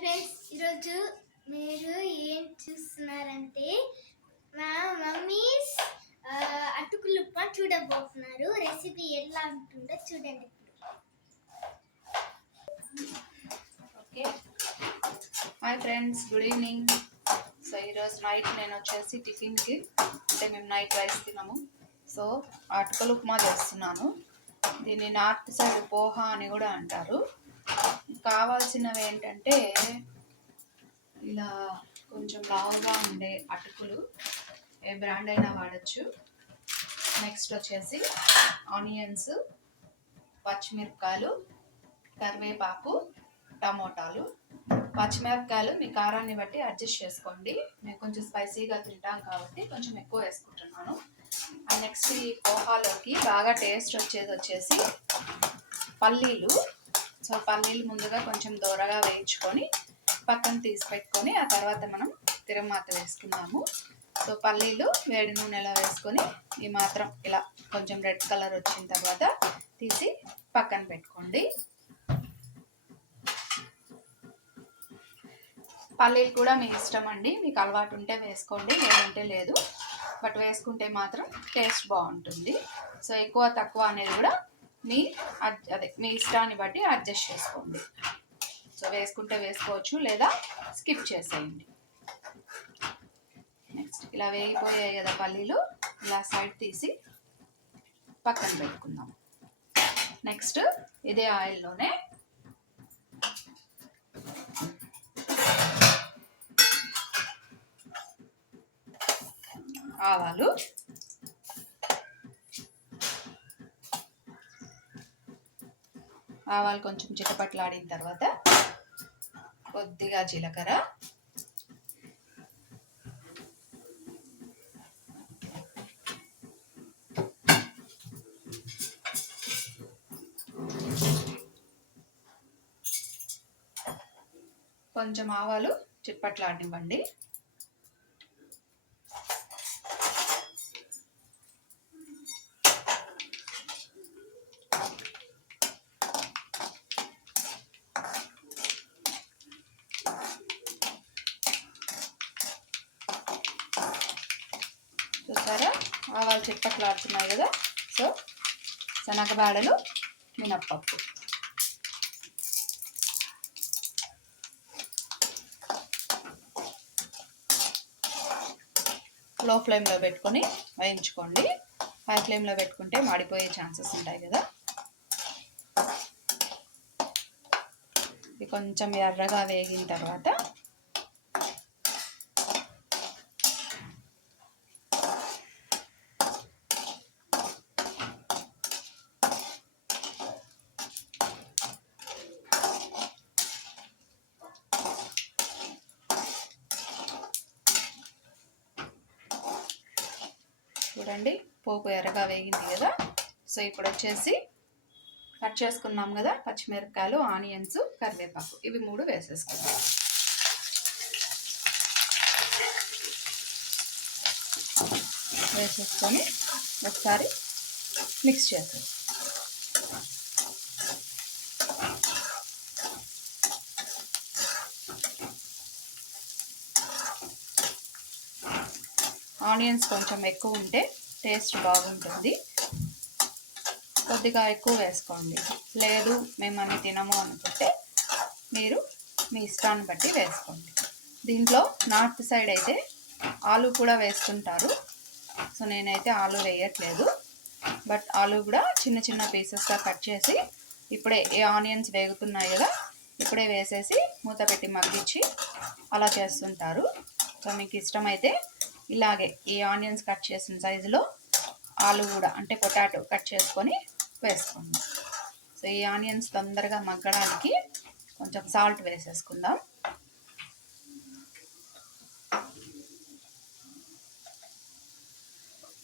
Friends, ఈరోజు మీరు ఏం చూస్తున్నారంటే మా మమ్మీస్ అటుకులు ఉప్మా చూడబోతున్నారు. రెసిపీ ఎలా ఉంటుందో చూడండి. Okay, hi friends, good evening. So ఈరోజు నైట్ నేను వచ్చేసి టిఫిన్కి అంటే మేము నైట్ రైస్ తినము, సో అటుకులు ఉప్మా చేస్తున్నాను. దీన్ని నార్త్ సైడ్ పోహా అని కూడా అంటారు. కావాల్సినవి ఏంటంటే ఇలా కొంచెం లావుగా ఉండే అటుకులు, ఏ బ్రాండ్ అయినా వాడచ్చు. నెక్స్ట్ వచ్చేసి ఆనియన్స్, పచ్చిమిరపకాయలు, కరివేపాకు, టమోటాలు. పచ్చిమిరపకాయలు మీ కారాన్ని బట్టి అడ్జస్ట్ చేసుకోండి. మేము కొంచెం స్పైసీగా తింటాం కాబట్టి కొంచెం ఎక్కువ వేసుకుంటున్నాను. అండ్ నెక్స్ట్ ఈ పోహాలోకి బాగా టేస్ట్ వచ్చేసి పల్లీలు. సో పల్లీలు ముందుగా కొంచెం దూరగా వేయించుకొని పక్కన తీసి పెట్టుకొని ఆ తర్వాత మనం తిరగమాత వేసుకున్నాము. సో పల్లీలు వేడి నూనెలో వేసుకొని ఈ మాత్రం ఇలా కొంచెం రెడ్ కలర్ వచ్చిన తర్వాత తీసి పక్కన పెట్టుకోండి. పల్లీలు కూడా మీ ఇష్టం అండి, మీకు అలవాటు ఉంటే వేసుకోండి, లేదంటే లేదు. బట్ వేసుకుంటే మాత్రం టేస్ట్ బాగుంటుంది. సో ఎక్కువ తక్కువ అనేది కూడా మీ ఇష్టాన్ని బట్టి అడ్జస్ట్ చేసుకోండి. సో వేసుకుంటే వేసుకోవచ్చు, లేదా స్కిప్ చేసేయండి. నెక్స్ట్ ఇలా వేగిపోయాయి కదా పల్లీలు, ఇలా సైడ్ తీసి పక్కన పెట్టుకుందాం. నెక్స్ట్ ఇదే ఆయిల్లోనే ఆవాలు, ఆవాలు కొంచెం చిటపట్లాడిన తర్వాత కొద్దిగా జీలకర్ర, కొంచెం ఆవాలు చిటపట్లాడనివ్వండి. చూసారా, ఆవాలు చిట్టపట్లాడుతున్నాయి కదా. సో శనగబాడలు, మినప్పప్పు, లో ఫ్లేమ్లో పెట్టుకొని వేయించుకోండి. హై ఫ్లేమ్లో పెట్టుకుంటే మాడిపోయే ఛాన్సెస్ ఉంటాయి కదా. ఇది కొంచెం ఎర్రగా వేగిన తర్వాత చూడండి, పోపు ఎర్రగా వేగింది కదా. సో ఇప్పుడు వచ్చేసి కట్ చేసుకున్నాం కదా పచ్చిమిరపకాయలు, ఆనియన్స్, కరివేపాకు, ఇవి మూడు వేసేసుకుందాం. వేసేసుకొని ఒకసారి మిక్స్ చేద్దాం. ఆనియన్స్ కొంచెం ఎక్కువ ఉంటే టేస్ట్ బాగుంటుంది, కొద్దిగా ఎక్కువ వేసుకోండి. లేదు మేము అన్ని తినము అనుకుంటే మీరు మీ ఇష్టాన్ని బట్టి వేసుకోండి. దీంట్లో నార్త్ సైడ్ అయితే ఆలు కూడా వేస్తుంటారు. సో నేనైతే ఆలు వేయట్లేదు, బట్ ఆలు కూడా చిన్న చిన్న పీసెస్గా కట్ చేసి ఇప్పుడే ఈ ఆనియన్స్ వేగుతున్నాయి కదా, ఇప్పుడే వేసేసి మూత పెట్టి మగ్గించి అలా చేస్తుంటారు. సో మీకు ఇష్టమైతే ఇలాగే ఈ ఆనియన్స్ కట్ చేసిన సైజులో ఆలు కూడా అంటే పొటాటో కట్ చేసుకొని వేసుకోండి. సో ఈ ఆనియన్స్ తొందరగా మగ్గడానికి కొంచెం సాల్ట్ వేసేసుకుందాం.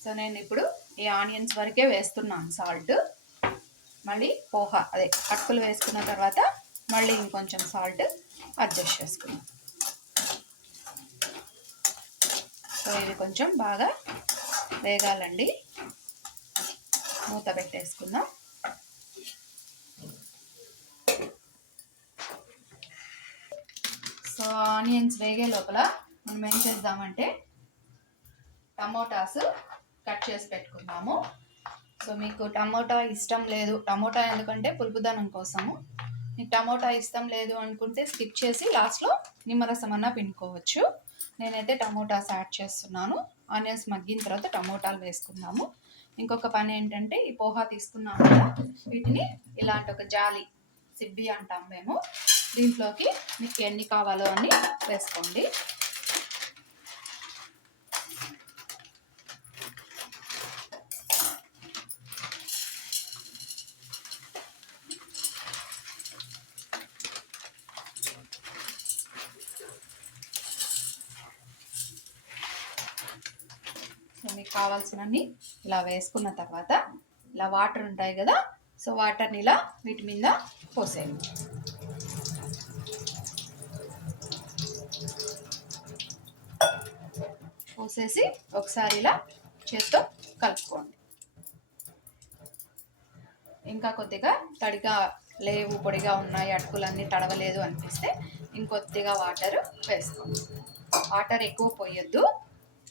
సో నేను ఇప్పుడు ఈ ఆనియన్స్ వరకే వేస్తున్నాను సాల్ట్. మళ్ళీ పోహా అదే అటుకులు వేసుకున్న తర్వాత మళ్ళీ ఇంకొంచెం సాల్ట్ అడ్జస్ట్ చేసుకుందాం. సో ఇవి కొంచెం బాగా వేగాలండి. మూత పెట్టేసుకుందాం. ఆనియన్స్ వేగే లోపల మనం ఏం చేద్దామంటే టమోటాస్ కట్ చేసి పెట్టుకుందాము. సో మీకు టమోటా ఇష్టం లేదు, టమోటా ఎందుకంటే పులుపుదనం కోసము, మీకు టమోటా ఇష్టం లేదు అనుకుంటే స్కిప్ చేసి లాస్ట్లో నిమ్మరసం అన్నా పిండుకోవచ్చు. నేనైతే టమోటాస్ యాడ్ చేస్తున్నాను. ఆనియన్స్ మగ్గిన తర్వాత టమోటాలు వేసుకుందాము. ఇంకొక పని ఏంటంటే ఈ పోహా తీసుకున్నాము కదా, వీటిని ఇలాంటి ఒక జాలి సిబ్బి అంటాం మేము, దీంట్లోకి మీకు ఎన్ని కావాలో అని వేసుకోండి. మీకు కావాల్సినన్ని ఇలా వేసుకున్న తర్వాత ఇలా వాటర్ ఉంటాయి కదా, సో వాటర్ని ఇలా వీటి మీద పోసేయండి. పోసేసి ఒకసారి ఇలా చేత్తో కలుపుకోండి. ఇంకా కొద్దిగా తడిగా లేవు, పొడిగా ఉన్నాయి, అటుకులన్నీ తడవలేదు అనిపిస్తే ఇంకొద్దిగా వాటర్ వేసుకోండి. వాటర్ ఎక్కువ పోయొద్దు,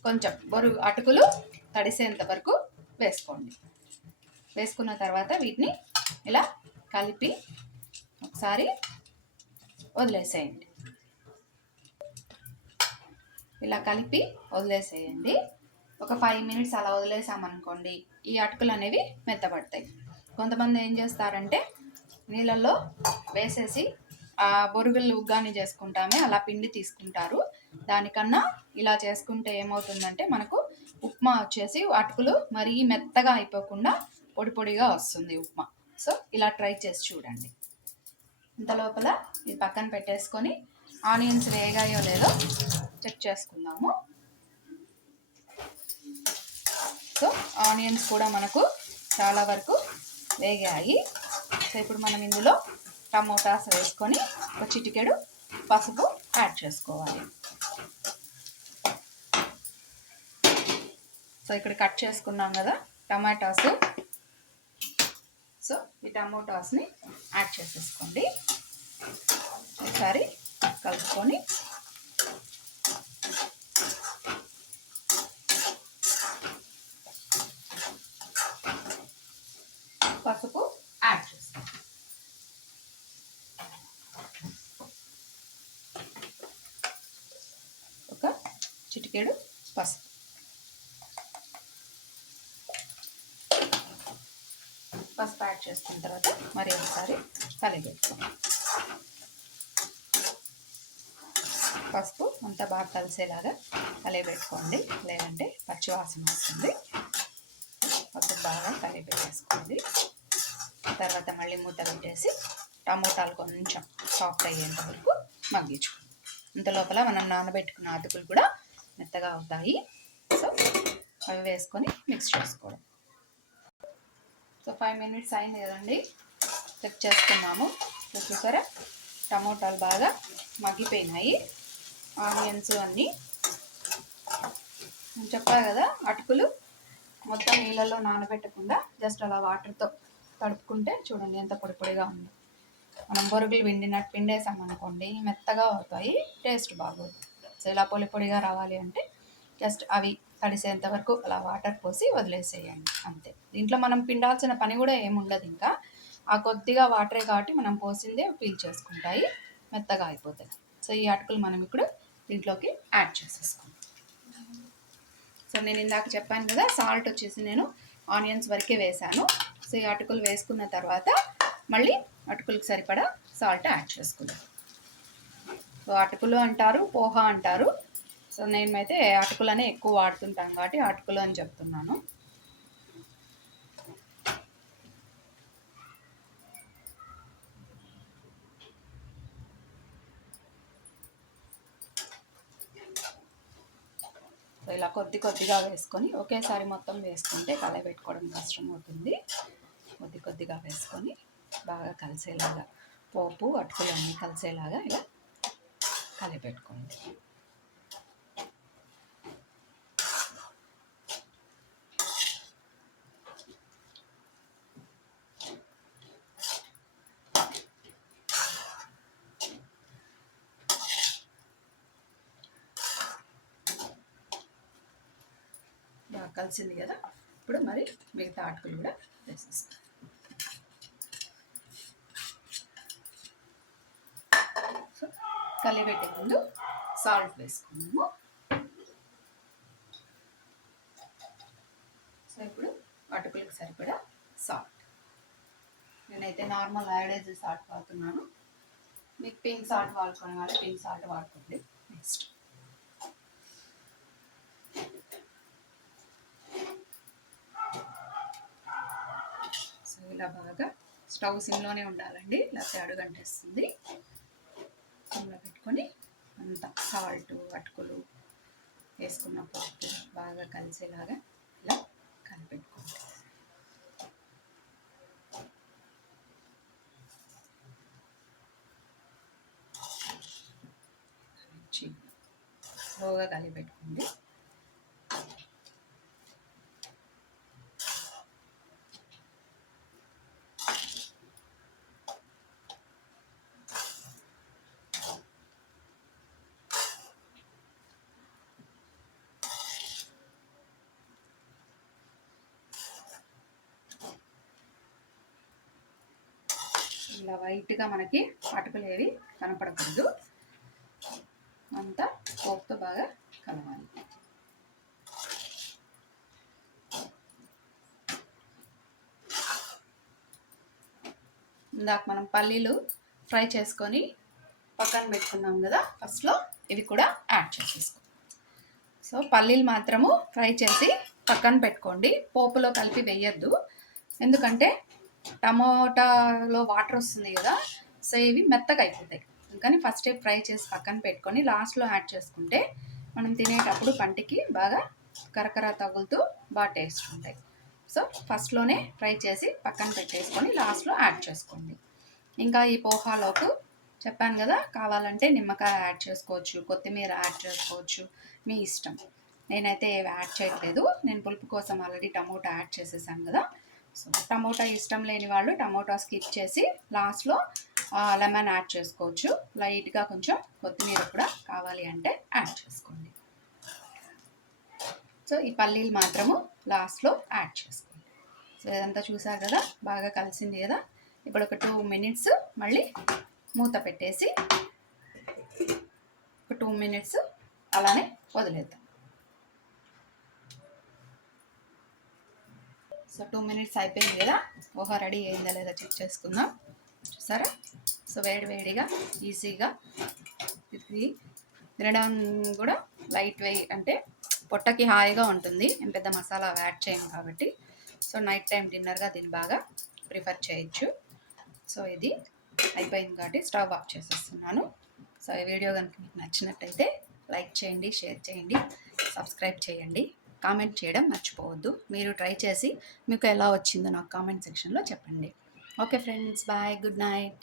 కొంచెం బరువు అటుకులు తడిసేంత వరకు వేసుకోండి. వేసుకున్న తర్వాత వీటిని ఇలా కలిపి ఒకసారి వదిలేసేయండి. ఇలా కలిపి వదిలేసేయండి. ఒక 5 మినిట్స్ అలా వదిలేసామనుకోండి, ఈ అటుకులు అనేవి మెత్తబడతాయి. కొంతమంది ఏం చేస్తారంటే నీళ్ళల్లో వేసేసి ఆ బొరుగులు ఉగ్గాని చేసుకుంటామే అలా పిండి తీసుకుంటారు. దానికన్నా ఇలా చేసుకుంటే ఏమవుతుందంటే మనకు ఉప్మా వచ్చేసి అటుకులు మరీ మెత్తగా అయిపోకుండా పొడి పొడిగా వస్తుంది ఉప్మా. సో ఇలా ట్రై చేసి చూడండి. ఇంత లోపల ఇది పక్కన పెట్టేసుకొని ఆనియన్స్ వేగాయో లేదో చెక్ చేసుకుందాము. సో ఆనియన్స్ కూడా మనకు చాలా వరకు వేగాయి. సో ఇప్పుడు మనం ఇందులో టమోటాస్ వేసుకొని ఒక చిటికెడు పసుపు యాడ్ చేసుకోవాలి. సో ఇక్కడ కట్ చేసుకున్నాం కదా టమాటాస్, సో ఈ టమోటాస్ని యాడ్ చేసేసుకోండి. ఒకసారి కలుపుకొని పసుపు యాడ్ చేసుకోండి. ఒక చిటికెడు పసుపు, పసుపు యాడ్ చేసుకున్న తర్వాత మరి ఒకసారి కలిపెట్టుకోండి. పసుపు అంతా బాగా కలిసేలాగా కలిపెట్టుకోండి, లేదంటే పచ్చివాసన వస్తుంది. పసుపు బాగా కలిపెట్టేసుకోండి. తర్వాత మళ్ళీ మూత పెట్టేసి టమోటాలు కొంచెం సాఫ్ట్ అయ్యేంత వరకు మగ్గించుకోండి. ఇంత లోపల మనం నానబెట్టుకున్న అటుకులు కూడా మెత్తగా అవుతాయి. సో అవి వేసుకొని మిక్స్ చేసుకోవడం. సో 5 మినిట్స్ అయింది కదండి, చెక్ చేసుకున్నాము. చూసారా టమోటాలు బాగా మగ్గిపోయినాయి. ఆనియన్స్ అన్నీ నేను చెప్పా కదా, అటుకులు మొత్తం నీళ్ళలో నానబెట్టకుండా జస్ట్ అలా వాటర్తో తడుపుకుంటే చూడండి ఎంత పొడి పొడిగా ఉంది. మనం బొరుగులు పిండేసామనుకోండి మెత్తగా అవుతాయి, టేస్ట్ బాగోదు. సో ఇలా పొడి పొడిగా రావాలి అంటే జస్ట్ అవి తడిసేంత వరకు అలా వాటర్ పోసి వదిలేసేయండి అంతే. దీంట్లో మనం పిండాల్సిన పని కూడా ఏముండదు. ఇంకా ఆ కొద్దిగా వాటరే కాబట్టి మనం పోసిందే పీల్ చేసుకుంటాయి, మెత్తగా అయిపోతాయి. సో ఈ అటుకులు మనం ఇప్పుడు దీంట్లోకి యాడ్ చేసేసుకుంటాం. సో నేను ఇందాక చెప్పాను కదా, సాల్ట్ వచ్చేసి నేను ఆనియన్స్ వరకే వేసాను. సో ఈ అటుకులు వేసుకున్న తర్వాత మళ్ళీ అటుకులకు సరిపడా సాల్ట్ యాడ్ చేసుకుందాం. సో అటుకులు అంటారు, పోహా అంటారు. సో నేనైతే అటుకులనే ఎక్కువ వాడుతుంటాను కాబట్టి అటుకులు అని చెప్తున్నాను. సో ఇలా కొద్ది కొద్దిగా వేసుకొని ఒకేసారి మొత్తం వేసుకుంటే కలయపెట్టుకోవడం కష్టం అవుతుంది. కొద్ది కొద్దిగా వేసుకొని బాగా కలిసేలాగా పోపు అటుకులు అన్నీ కలిసేలాగా ఇలా కలిపెట్టుకోండి. కలిసింది కదా. ఇప్పుడు మరి మిగతా అటుకులు కూడా వేసేస్తాం. సో కలిపెట్టే ముందు సాల్ట్ వేసుకున్నాము. సో ఇప్పుడు అటుకులకు సరిపడా సాల్ట్. నేనైతే నార్మల్ యావరేజ్ సాల్ట్ వాడుతున్నాను. మీకు పింక్ సాల్ట్ వాడుకోవడం వల్ల పింక్ సాల్ట్ వాడుకోండి. నెక్స్ట్ సో ఇలా బాగా స్టవ్ సిమ్లోనే ఉండాలండి, లేకపోతే అడుగంటేస్తుంది. సిమ్లో పెట్టుకొని అంత సాల్ట్ అటుకులు వేసుకున్నప్పుడు బాగా కలిసేలాగా ఇలా కలిపెట్టుకోండి. స్లోగా కలిపెట్టుకోండి. ఇలా వైట్గా మనకి అటుకులు ఏవి కనపడకూడదు, అంతా పోపుతో బాగా కలవాలి. ఇందాక మనం పల్లీలు ఫ్రై చేసుకొని పక్కన పెట్టుకున్నాం కదా ఫస్ట్లో, ఇవి కూడా యాడ్ చేసేసుకో. సో పల్లీలు మాత్రము ఫ్రై చేసి పక్కన పెట్టుకోండి, పోపులో కలిపి వేయద్దు. ఎందుకంటే టమోటాలో వాటర్ వస్తుంది కదా, సో ఇవి మెత్తగా అయిపోతాయి. అందుకని ఫస్ట్ ఫ్రై చేసి పక్కన పెట్టుకొని లాస్ట్లో యాడ్ చేసుకుంటే మనం తినేటప్పుడు పంటికి బాగా కరకర తగులుతూ బాగా టేస్ట్ ఉంటాయి. సో ఫస్ట్లోనే ఫ్రై చేసి పక్కన పెట్టేసుకొని లాస్ట్లో యాడ్ చేసుకోండి. ఇంకా ఈ పోహాలోకి చెప్పాను కదా, కావాలంటే నిమ్మకాయ యాడ్ చేసుకోవచ్చు, కొత్తిమీర యాడ్ చేసుకోవచ్చు, మీ ఇష్టం. నేనైతే ఏవి యాడ్ చేయట్లేదు, నేను పులుపు కోసం ఆల్రెడీ టమోటా యాడ్ చేసేసాను కదా. సో టమోటా ఇష్టం లేని వాళ్ళు టమోటా స్కిప్ చేసి లాస్ట్లో లెమన్ యాడ్ చేసుకోవచ్చు. లైట్గా కొంచెం కొత్తిమీర కూడా కావాలి అంటే యాడ్ చేసుకోండి. సో ఈ పల్లీలు మాత్రము లాస్ట్లో యాడ్ చేసుకోండి. సో ఇదంతా చూసారు కదా, బాగా కలిసింది కదా. ఇప్పుడు ఒక 2 minutes మళ్ళీ మూత పెట్టేసి ఒక 2 minutes అలానే వదిలేద్దాం. సో 2 minutes అయిపోయింది కదా, పోహా రెడీ అయిందా లేదా చెక్ చేసుకుందాం. చూసారా, సో వేడిగా ఈజీగా ఇది తినడం కూడా లైట్ వెయిట్, అంటే పొట్టకి హాయిగా ఉంటుంది. నేను పెద్ద మసాలా యాడ్ చేయను కాబట్టి. సో నైట్ టైం డిన్నర్గా దీన్ని బాగా ప్రిఫర్ చేయొచ్చు. సో ఇది అయిపోయింది కాబట్టి స్టవ్ ఆఫ్ చేసేస్తున్నాను. సో ఈ వీడియో కనుక మీకు నచ్చినట్టయితే లైక్ చేయండి, షేర్ చేయండి, సబ్స్క్రైబ్ చేయండి, కామెంట్ చేయడం మర్చిపోవద్దు. మీరు ట్రై చేసి మీకు ఎలా వచ్చిందో నాకు కామెంట్ సెక్షన్లో చెప్పండి. Okay friends, bye, good night.